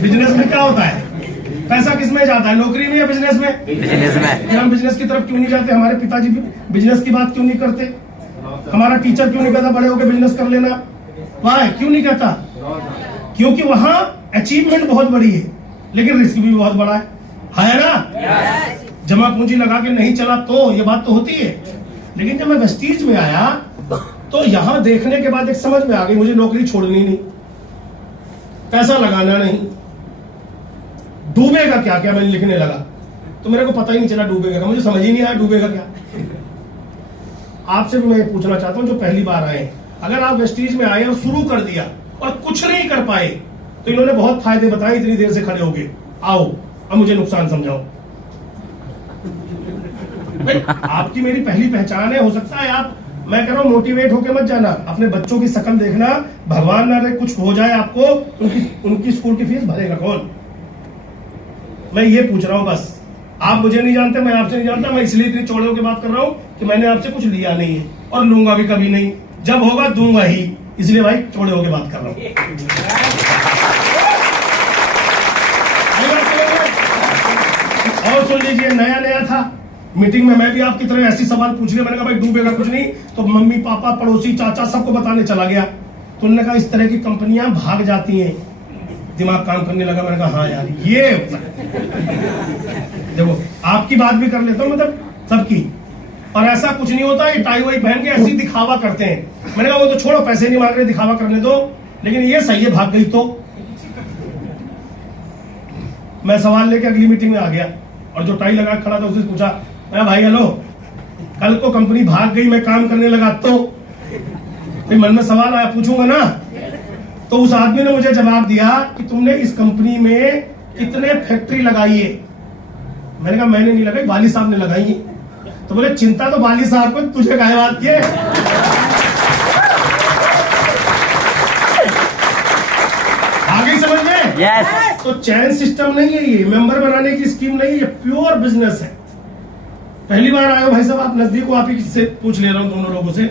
Business में क्या होता है, पैसा किस में जाता है, नौकरी में या बिजनेस में? बिजनेस में। हम बिजनेस की तरफ क्यों नहीं जाते? हमारे पिताजी भी बिजनेस की बात क्यों नहीं करते? हमारा टीचर क्यों नहीं कहता बड़े होकर बिजनेस कर लेना? वाह, क्यों नहीं कहता? क्योंकि वहां अचीवमेंट बहुत बड़ी है, लेकिन रिस्क भी बहुत बड़ा है ना? जमा पूंजी लगा के नहीं चला तो ये बात तो होती है। लेकिन जब मैं वेस्टीज में आया तो यहां देखने के बाद एक समझ में आ गई, मुझे नौकरी छोड़नी नहीं, पैसा लगाना नहीं, डूबेगा क्या क्या। मैंने लिखने लगा तो मेरे को पता ही नहीं चला डूबेगा क्या, मुझे समझ ही नहीं आया डूबेगा क्या। आपसे भी मैं पूछना चाहता हूं जो पहली बार आए, अगर आप वेस्टीज में आए और शुरू कर दिया और कुछ नहीं कर पाए तो इन्होंने बहुत फायदे बताए, इतनी देर से खड़े हो गए, आओ अब मुझे नुकसान समझाओ। भाई आपकी मेरी पहली पहचान है, हो सकता है आप, मैं कह रहा हूं मोटिवेट होके मत जाना, अपने बच्चों की शक्ल देखना, भगवान ना रहे कुछ हो जाए आपको, उनकी स्कूल की फीस भरेगा कौन? मैं ये पूछ रहा हूं बस। आप मुझे नहीं जानते, मैं आपसे नहीं जानता, मैं इसलिए इतनी चौड़े होकर बात कर रहा हूं कि मैंने आपसे कुछ लिया नहीं है और लूंगा भी कभी नहीं, जब होगा दूंगा ही, इसलिए भाई चौड़े होकर बात कर रहा हूं। और सुन लीजिए, नया नया था मीटिंग में, मैं भी आपकी तरह ऐसी सवाल पूछ लिया, मैंने कहा भाई डूबेगा कुछ नहीं, तो मम्मी पापा पड़ोसी चाचा सबको बताने चला गया। तो उन्होंने कहा इस तरह की कंपनियां भाग जाती हैं, दिमाग काम करने लगा। मैंने कहा हाँ यार ये देखो आपकी बात भी कर लेता हूँ, मतलब सबकी, और ऐसा कुछ नहीं होता, ये टाई वाई पहन के ऐसी दिखावा करते हैं। मैंने कहा वो तो छोड़ो, पैसे नहीं मांग रहे, दिखावा करने दो, लेकिन ये सही है भाग गई तो। मैं सवाल लेके अगली मीटिंग में आ गया और जो टाई लगा खड़ा था उससे पूछा, मैं भाई हेलो, कल को कंपनी भाग गई, मैं काम करने लगा तो? फिर मन में सवाल आया, पूछूंगा ना। तो उस आदमी ने मुझे जवाब दिया कि तुमने इस कंपनी में कितने फैक्ट्री लगाई है? मैंने कहा मैंने नहीं लगाई, वाली साहब ने लगाई है। तो बोले चिंता तो वाली साहब को, तुझे काहे बात की है? आ गई समझ में? यस। तो चैन सिस्टम नहीं है ये, मेंबर बनाने की स्कीम नहीं है, ये प्योर बिजनेस है। पहली बार आए हो भाई साहब, आप नजदीक हो, आप ही से पूछ ले रहा हूं दोनों लोगों से,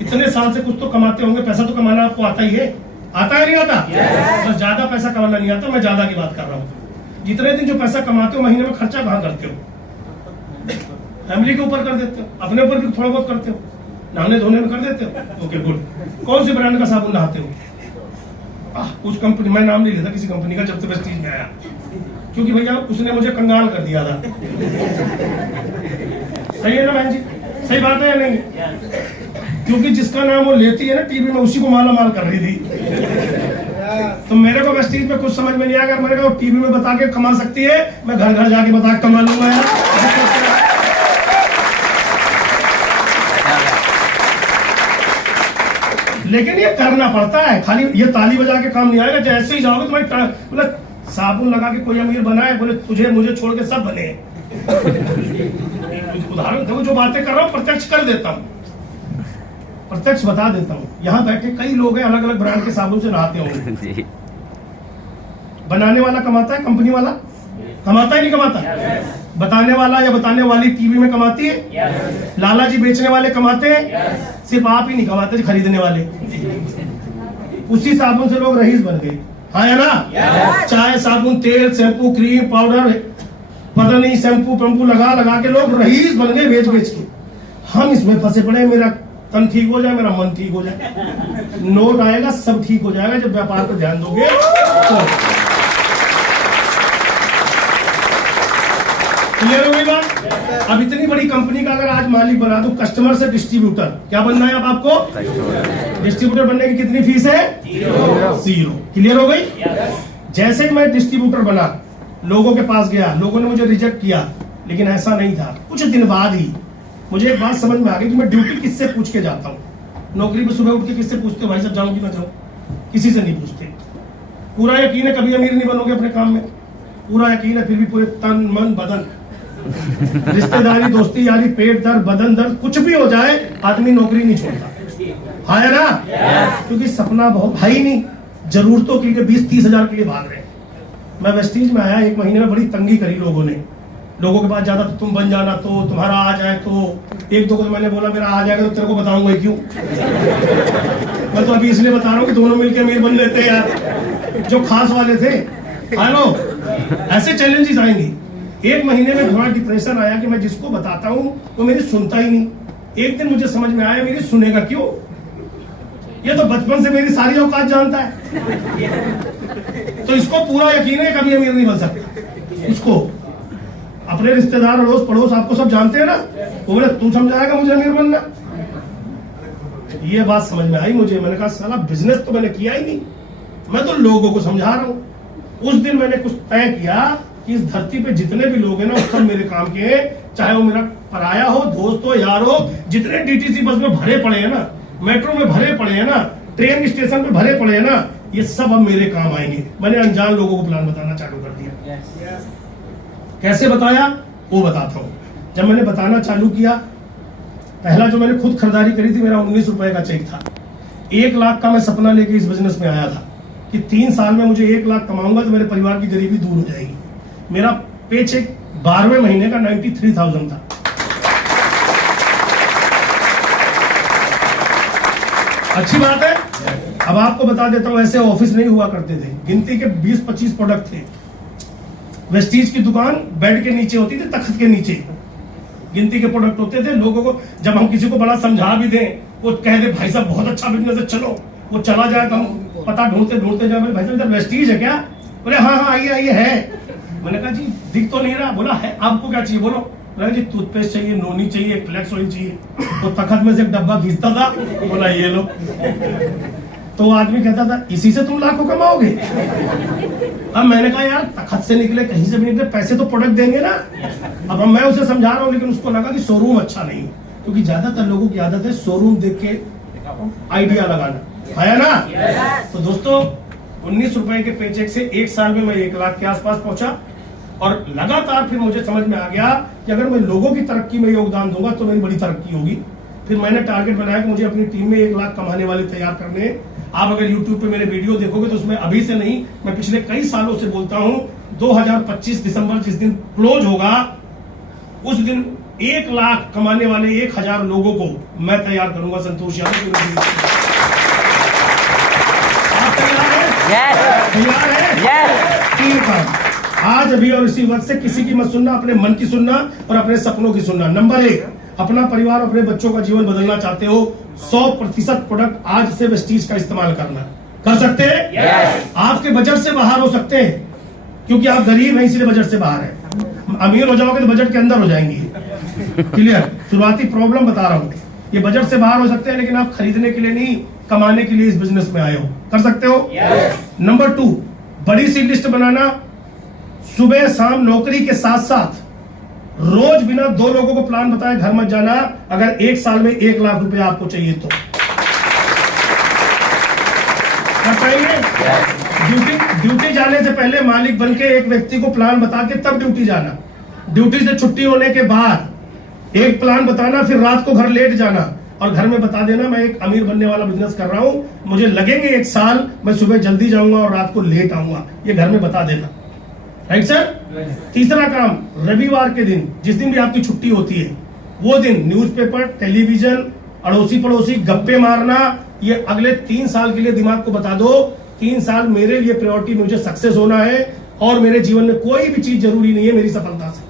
इतने साल से कुछ तो कमाते होंगे, पैसा तो कमाना आपको आता ही है, आता है नहीं आता? बस ज्यादा पैसा कमाना नहीं आता, मैं ज्यादा की बात कर रहा हूँ। जितने दिन जो पैसा कमाते हो महीने में खर्चा कहाँ करते हो? फैमिली के ऊपर कर देते हो, अपने ऊपर भी थोड़ा बहुत करते हो, नहाने धोने में कर देते हो। Okay good. कौन सी ब्रांड का साबुन नहाते हो? उस कंपनी, मैं नाम नहीं लेता किसी कंपनी का, जब से वेस्टीज में आया, क्योंकि भैया उसने मुझे कंगाल कर दिया था। सही है ना बहन जी? सही बात है या नहीं? क्योंकि जिसका नाम वो लेती है ना टीवी में, उसी को माला माल कर रही थी। तो मेरे को वेस्टीज में कुछ समझ में नहीं आया, मेरे को टीवी में बता के कमा सकती है, मैं घर घर जाके बता के कमा लूंगा यार। लेकिन ये करना पड़ता है, खाली ये ताली बजा के काम नहीं आएगा। जैसे ही जाओगे तुम्हारी मतलब साबुन लगा के कोई अमीर बनाए, बोले तुझे मुझे छोड़ के सब बने। उदाहरण देखो, जो बातें कर रहा हूँ प्रत्यक्ष कर देता हूँ, प्रत्यक्ष बता देता हूँ। यहाँ बैठे कई लोग हैं, अलग अलग ब्रांड के साबुन से नहाते होंगे। बनाने वाला कमाता है, कंपनी वाला कमाता है नहीं कमाता? बताने वाला या बताने वाली टीवी में कमाती है, लाला जी बेचने वाले कमाते हैं, सिर्फ आप ही नहीं कमाते जी, खरीदने वाले। उसी साबुन से लोग रईस बन गए, हाँ या ना? चाय, साबुन, तेल, शैम्पू, क्रीम, पाउडर, पता नहीं शैम्पू पंपू लगा लगा के लोग रईस बन गए बेच बेच के। हम इसमें फंसे पड़े, मेरा तन ठीक हो जाए, मेरा मन ठीक हो जाए, नोट आएगा, सब ठीक हो जाएगा जब व्यापार पर ध्यान दोगे तो। क्लियर हो गई बात? अब इतनी बड़ी कंपनी का अगर आज मालिक बना दूं, कस्टमर से डिस्ट्रीब्यूटर, क्या बनना है अब आपको? डिस्ट्रीब्यूटर बनने की कितनी फीस है? 0। क्लियर हो गई? जैसे ही मैं डिस्ट्रीब्यूटर बना, लोगों के पास गया, लोगों ने मुझे रिजेक्ट किया, लेकिन ऐसा नहीं था। कुछ दिन बाद ही मुझे एक बात समझ में आ गई कि मैं ड्यूटी किससे पूछ के जाता हूँ। नौकरी पे सुबह उठ के किससे पूछते हो भाई साहब जाऊँ कि ना जाऊँ? किसी से नहीं पूछते। पूरा यकीन है कभी अमीर नहीं बनोगे अपने काम में, पूरा यकीन है, फिर भी पूरे तन मन बदन, रिश्तेदारी, दोस्ती यारी, पेट दर्द, बदन दर्द, कुछ भी हो जाए आदमी नौकरी नहीं छोड़ता, हाँ है ना? क्योंकि सपना बहुत है ही नहीं, जरूरतों के लिए 20-30 हजार के लिए भाग रहे हैं। मैं वेस्टीज में आया, 1 महीने में बड़ी तंगी करी लोगों ने, लोगों के पास ज्यादा तो तुम बन जाना, तो तुम्हारा आ जाए, तो एक दो को तो मैंने बोला मेरा आ जाएगा तो तेरे को बताऊंगा क्यों। मैं तो अभी इसलिए बता रहा हूँ कि दोनों मिलकर अमीर बन लेते यार। जो खास वाले थे हेलो, ऐसे चैलेंजेस आएंगे। एक महीने में थोड़ा डिप्रेशन आया कि मैं जिसको बताता हूं वो मेरी सुनता ही नहीं। एक दिन मुझे समझ में आया मेरी सुनेगा क्यों, ये तो बचपन से मेरी सारी औकात जानता है, तो इसको पूरा यकीन है कभी अमीर नहीं बन सकता। इसको अपने रिश्तेदार, अड़ोस पड़ोस आपको सब जानते हैं ना, वो बोले तू समझाएगा मुझे अमीर बनना। ये बात समझ में आई मुझे। मैंने कहा साला बिजनेस तो मैंने किया ही नहीं, मैं तो लोगों को समझा रहा हूं। उस दिन मैंने कुछ तय किया कि इस धरती पे जितने भी लोग हैं ना सब मेरे काम के हैं, चाहे वो मेरा पराया हो, दोस्त हो, यार हो। जितने डीटीसी बस में भरे पड़े हैं ना, मेट्रो में भरे पड़े हैं ना, ट्रेन स्टेशन पे भरे पड़े हैं ना, ये सब अब मेरे काम आएंगे। मैंने अनजान लोगों को प्लान बताना चालू कर दिया। कैसे बताया वो बताता हूँ। जब मैंने बताना चालू किया, पहला जो मैंने खुद खरीदारी करी थी, मेरा 19 रुपए का चेक था। 1 लाख का मैं सपना लेके इस बिजनेस में आया था कि 3 साल में मुझे 1 लाख कमाऊंगा तो मेरे परिवार की गरीबी दूर हो जाएगी। मेरा पे चेक 12वें महीने का 93,000 था। अच्छी बात है। अब आपको बता देता हूं, ऐसे ऑफिस नहीं हुआ करते थे। गिनती के 20-25 प्रोडक्ट थे। वेस्टीज की दुकान बेड के नीचे होती थी, तख्त के नीचे गिनती के प्रोडक्ट होते थे। लोगों को जब हम किसी को बड़ा समझा भी दें, वो कह दे भाई साहब बहुत अच्छा बिजनेस है, चलो, वो चला जाए तो हम पता ढूंढते ढूंढते जाए, भाई साहब इधर वेस्टीज है क्या? बोले हाँ हाँ आइए आइए है। मैंने कहा जी दिख तो नहीं रहा। बोला है, आपको क्या चाहिए बोलो? बोला जी टूथपेस्ट चाहिए, नोनी चाहिए, फ्लेक्स ऑयल चाहिए। तो तखत में से एक डब्बा खींचता था, बोला ये लो। तो वो आदमी कहता था इसी से तुम लाखों कमाओगे। अब मैंने कहा यार तखत से निकले कहीं से भी निकले, पैसे तो प्रोडक्ट देंगे ना। अब मैं उसे समझा रहा हूँ, लेकिन उसको लगा कि शोरूम अच्छा नहीं, क्योंकि ज्यादातर लोगों की आदत है शोरूम देख के आइडिया लगाना, है ना। तो दोस्तों 19 रुपए के पेचेक से 1 साल में मैं 1 लाख के आसपास पहुंचा। और लगातार फिर मुझे समझ में आ गया कि अगर मैं लोगों की तरक्की में योगदान दूंगा तो मेरी बड़ी तरक्की होगी। फिर मैंने टारगेट बनाया कि मुझे अपनी टीम में 1 लाख कमाने वाले तैयार करने। आप अगर YouTube पे मेरे वीडियो देखोगे तो उसमें अभी से नहीं, मैं पिछले कई सालों से बोलता हूं, 2025 दिसंबर जिस दिन क्लोज होगा उस दिन 1 लाख कमाने वाले 1000 लोगों को मैं तैयार करूंगा। संतोष यादव, आप तैयार हैं? तैयार है? तीन काम आज अभी और इसी वक्त से किसी की मत सुनना, अपने मन की सुनना और अपने सपनों की सुनना। नंबर 1, अपना परिवार, अपने बच्चों का जीवन बदलना चाहते हो, 100% प्रोडक्ट आज से वेस्टीज का इस्तेमाल करना। कर सकते हैं? yes. आपके बजट से बाहर हो सकते हैं, क्योंकि आप गरीब हैं इसलिए बजट से बाहर है। अमीर हो जाओगे तो बजट के अंदर हो जाएंगे। क्लियर? शुरुआती प्रॉब्लम बता रहा हूँ, ये बजट से बाहर हो सकते हैं, लेकिन आप खरीदने के लिए नहीं, कमाने के लिए इस बिजनेस में आए हो। कर सकते हो? yes. नंबर 2, बड़ी सी लिस्ट बनाना। सुबह शाम नौकरी के साथ साथ रोज बिना 2 लोगों को प्लान बताए घर मत जाना। अगर 1 साल में 1 लाख रुपए आपको चाहिए तो कर पाएंगे। ड्यूटी जाने से पहले मालिक बनके एक व्यक्ति को प्लान बता के तब ड्यूटी जाना। ड्यूटी से छुट्टी होने के बाद एक प्लान बताना, फिर रात को घर लेट जाना और घर में बता देना मैं एक अमीर बनने वाला बिजनेस कर रहा हूं, मुझे लगेंगे 1 साल, मैं सुबह जल्दी जाऊंगा और रात को लेट आऊंगा। ये घर में बता देना। Right sir? तीसरा काम, रविवार के दिन, जिस दिन भी आपकी छुट्टी होती है, वो दिन न्यूज़पेपर, टेलीविजन, अड़ोसी पड़ोसी गप्पे मारना। ये अगले 3 साल के लिए दिमाग को बता दो, 3 साल मेरे लिए प्रायोरिटी, मुझे सक्सेस होना है और मेरे जीवन में कोई भी चीज जरूरी नहीं है मेरी सफलता से।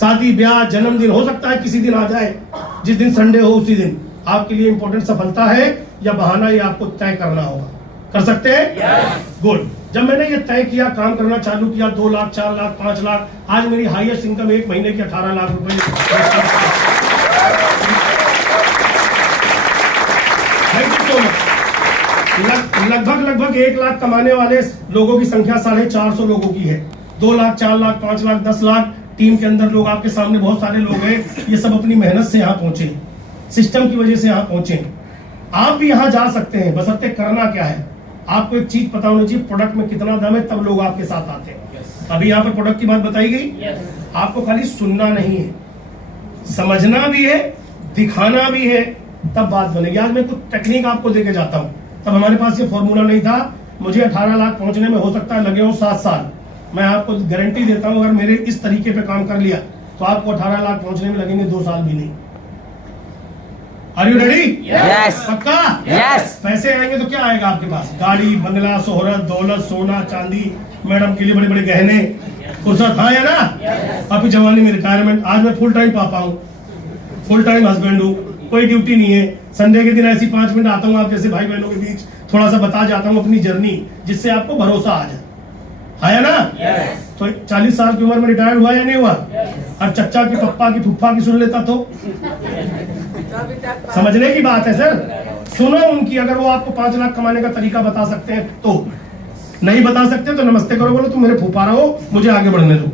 शादी ब्याह जन्मदिन हो सकता है किसी दिन आ जाए, जिस दिन संडे हो उसी दिन आपके लिए इंपॉर्टेंट सफलता है या बहाना, ये आपको तय करना होगा। कर सकते हैं? गुड। जब मैंने ये तय किया, काम करना चालू किया, 2 लाख, 4 लाख, 5 लाख, आज मेरी हाईएस्ट इनकम 1 महीने की 18 लाख रुपए। लगभग 1 लाख कमाने वाले लोगों की संख्या 450 लोगों की है। 2 लाख, 4 लाख, 5 लाख, 10 लाख टीम के अंदर लोग आपके सामने बहुत सारे लोग हैं। ये सब अपनी मेहनत से यहाँ पहुंचे, सिस्टम की वजह से यहाँ पहुंचे। आप भी यहाँ जा सकते हैं, बशर्ते करना क्या है, आपको एक चीज पता होनी चाहिए, प्रोडक्ट में कितना दाम है, तब लोग आपके साथ आते हैं। अभी यहाँ पर प्रोडक्ट की बात बताई गई। आपको खाली सुनना नहीं है, समझना भी है, दिखाना भी है, तब बात बनेगी। आज मैं कुछ टेक्निक आपको देके जाता हूँ। तब हमारे पास ये फॉर्मूला नहीं था। मुझे 18 लाख पहुंचने में हो सकता है लगे हो 7 साल। मैं आपको गारंटी देता हूँ, अगर मेरे इस तरीके पे काम कर लिया तो आपको 18 लाख पहुंचने में लगेंगे 2 साल भी नहीं। Are you ready? Yes. पक्का? Yes. पैसे आएंगे तो क्या आएगा आपके पास? गाड़ी, बंगला, शोहरत, दौलत, सोना, चांदी, मैडम के लिए बड़े बड़े गहने, फुर्सत, हाँ या ना? अभी जवानी में रिटायरमेंट। आज मैं फुल टाइम पापा हूँ, फुल टाइम हस्बैंड हूँ, कोई ड्यूटी नहीं है। संडे के दिन ऐसी 5 मिनट आता हूँ आप जैसे भाई बहनों के बीच, थोड़ा सा बता जाता हूँ अपनी जर्नी, जिससे आपको भरोसा आ जाए, है ना? तो 40 साल की उम्र में रिटायर हुआ या नहीं हुआ? और चच्चा की, पप्पा की, फुफ्फा की सुन लेता तो समझने की बात है सर। सुनो उनकी, अगर वो आपको 5 लाख कमाने का तरीका बता सकते हैं तो। नहीं बता सकते तो नमस्ते करो, बोलो तुम मेरे फूफा रहो, मुझे आगे बढ़ने दो।